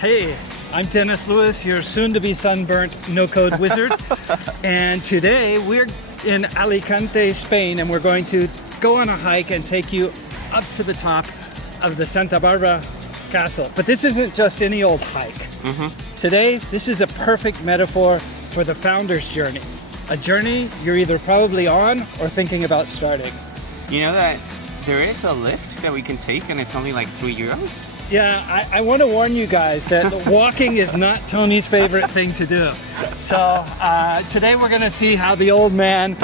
Hey, I'm Dennis Lewis, your soon-to-be sunburnt no-code wizard. And today we're in Alicante, Spain, and we're going to go on a hike and take you up to the top of the Santa Bárbara castle. But this isn't just any old hike. Today, this is a perfect metaphor for the founder's journey. A journey you're either probably on or thinking about starting. You know that there is a lift that we can take and it's only like €3? Yeah, I want to warn you guys that walking is not Tony's favorite thing to do. So today we're going to see how the old man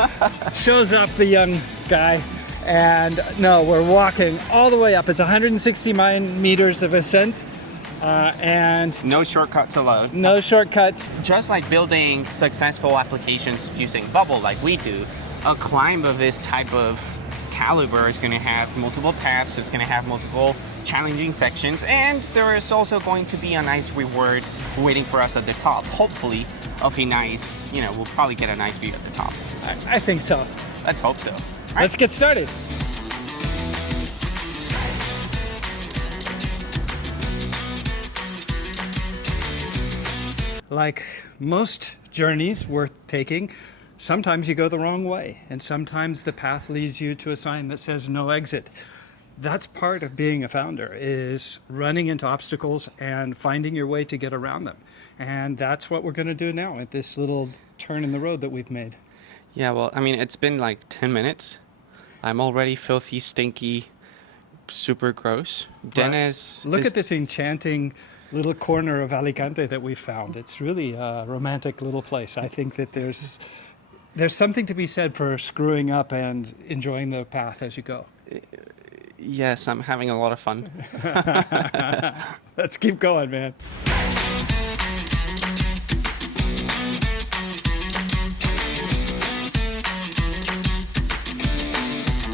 shows up the young guy. And no, we're walking all the way up. It's 169 meters of ascent. And no shortcuts allowed. No shortcuts. Just like building successful applications using Bubble like we do, a climb of this type of caliber is going to have multiple paths, it's going to have multiple challenging sections, and there is also going to be a nice reward waiting for us at the top. Hopefully of a nice, we'll probably get a nice view at the top. I think so. Let's hope so. Right. Let's get started. Like most journeys worth taking, sometimes you go the wrong way, and sometimes the path leads you to a sign that says no exit. That's part of being a founder, is running into obstacles and finding your way to get around them. And that's what we're going to do now at this little turn in the road that we've made. Yeah, well, I mean, it's been like 10 minutes. I'm already filthy, stinky, super gross. Dennis, look at this enchanting little corner of Alicante that we found. It's really a romantic little place. I think that there's something to be said for screwing up and enjoying the path as you go. Yes, I'm having a lot of fun. Let's keep going, man.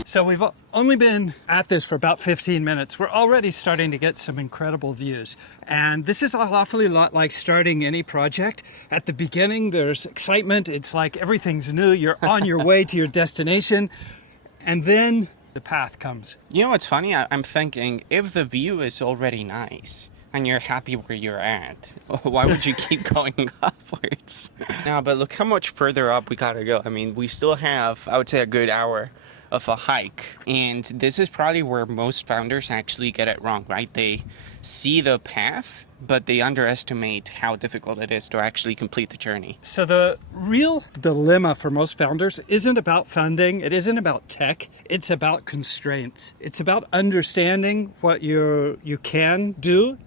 So we've only been at this for about 15 minutes. We're already starting to get some incredible views. And this is an awfully lot like starting any project. At the beginning, there's excitement. It's like everything's new. You're on your way to your destination. And then the path comes. You know what's funny? I'm thinking, if the view is already nice and you're happy where you're at, why would you keep going upwards? No, but look how much further up we gotta go. I mean, we still have, I would say, a good hour of a hike, and this is probably where most founders actually get it wrong, right? They see the path, but they underestimate how difficult it is to actually complete the journey. So the real dilemma for most founders isn't about funding, it isn't about tech, it's about constraints. It's about understanding what you can do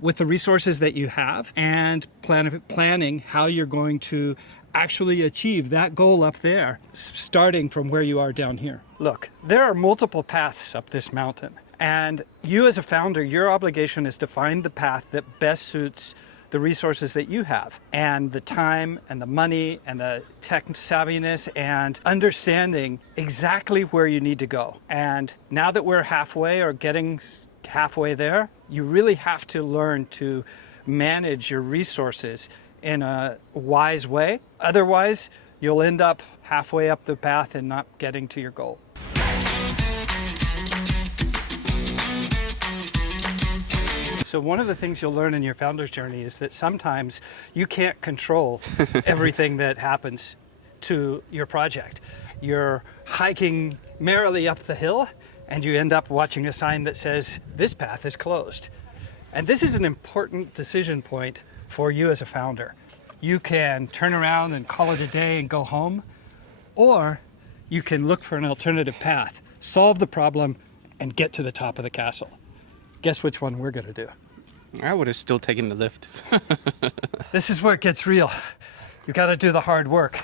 with the resources that you have, and planning how you're going to actually achieve that goal up there, starting from where you are down here. Look, there are multiple paths up this mountain, and you as a founder, your obligation is to find the path that best suits the resources that you have, and the time and the money and the tech savviness and understanding exactly where you need to go. And now that we're halfway or getting halfway there, you really have to learn to manage your resources in a wise way. Otherwise, you'll end up halfway up the path and not getting to your goal. So one of the things you'll learn in your founder's journey is that sometimes you can't control everything that happens to your project. You're hiking merrily up the hill and you end up watching a sign that says, this path is closed. And this is an important decision point for you as a founder. You can turn around and call it a day and go home, or you can look for an alternative path, solve the problem, and get to the top of the castle. Guess which one we're going to do? I would have still taken the lift. This is where it gets real. You got to do the hard work.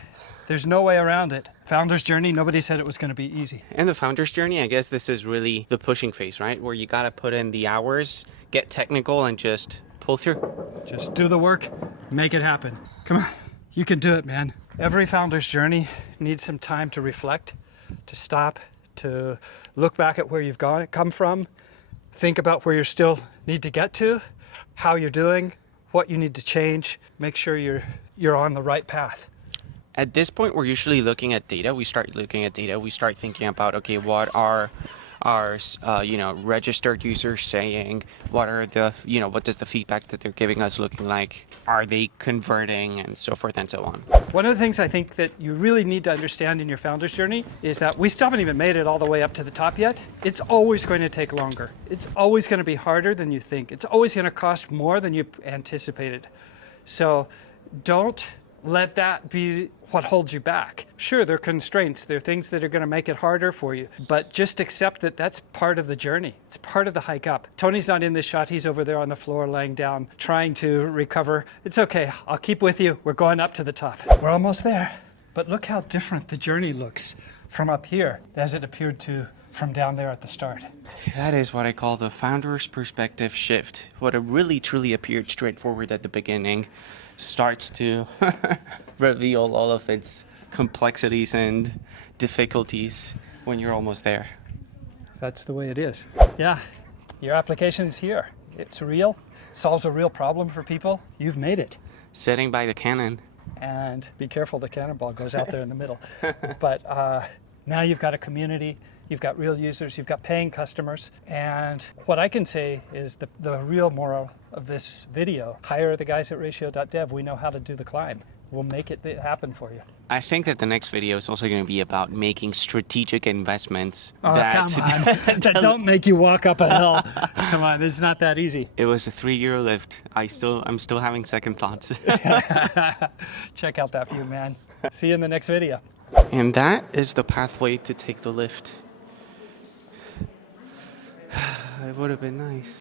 There's no way around it. Founder's journey, nobody said it was going to be easy. And the founder's journey, I guess this is really the pushing phase, right? Where you got to put in the hours, get technical, and just pull through. Just do the work, make it happen. Come on, you can do it, man. Every founder's journey needs some time to reflect, to stop, to look back at where you've come from, think about where you still need to get to, how you're doing, what you need to change, make sure you're on the right path. At this point, we're usually looking at data. We start looking at data. We start thinking about, okay, what are are, registered users saying? What are the, what does the feedback that they're giving us looking like? Are they converting, and so forth and so on? One of the things I think that you really need to understand in your founder's journey is that we still haven't even made it all the way up to the top yet. It's always going to take longer. It's always going to be harder than you think. It's always going to cost more than you anticipated. So don't let that be what holds you back. Sure, there are constraints. There are things that are going to make it harder for you, but just accept that that's part of the journey. It's part of the hike up. Tony's not in this shot. He's over there on the floor laying down, trying to recover. It's okay. I'll keep with you. We're going up to the top. We're almost there. But look how different the journey looks from up here as it appeared to from down there at the start. That is what I call the founder's perspective shift. What really truly appeared straightforward at the beginning starts to reveal all of its complexities and difficulties when you're almost there. That's the way it is. Yeah, your application's here. It's real, solves a real problem for people. You've made it. Sitting by the cannon. And be careful, the cannonball goes out there in the middle. But now you've got a community, you've got real users, you've got paying customers. And what I can say is the real moral of this video, hire the guys at ratio.dev. We know how to do the climb. We'll make it happen for you. I think that the next video is also going to be about making strategic investments. Oh, come on. Don't make you walk up a hill. Come on, it's not that easy. It was a 3-year lift. I'm still having second thoughts. Check out that view, man. See you in the next video. And that is the pathway to take the lift. It would have been nice.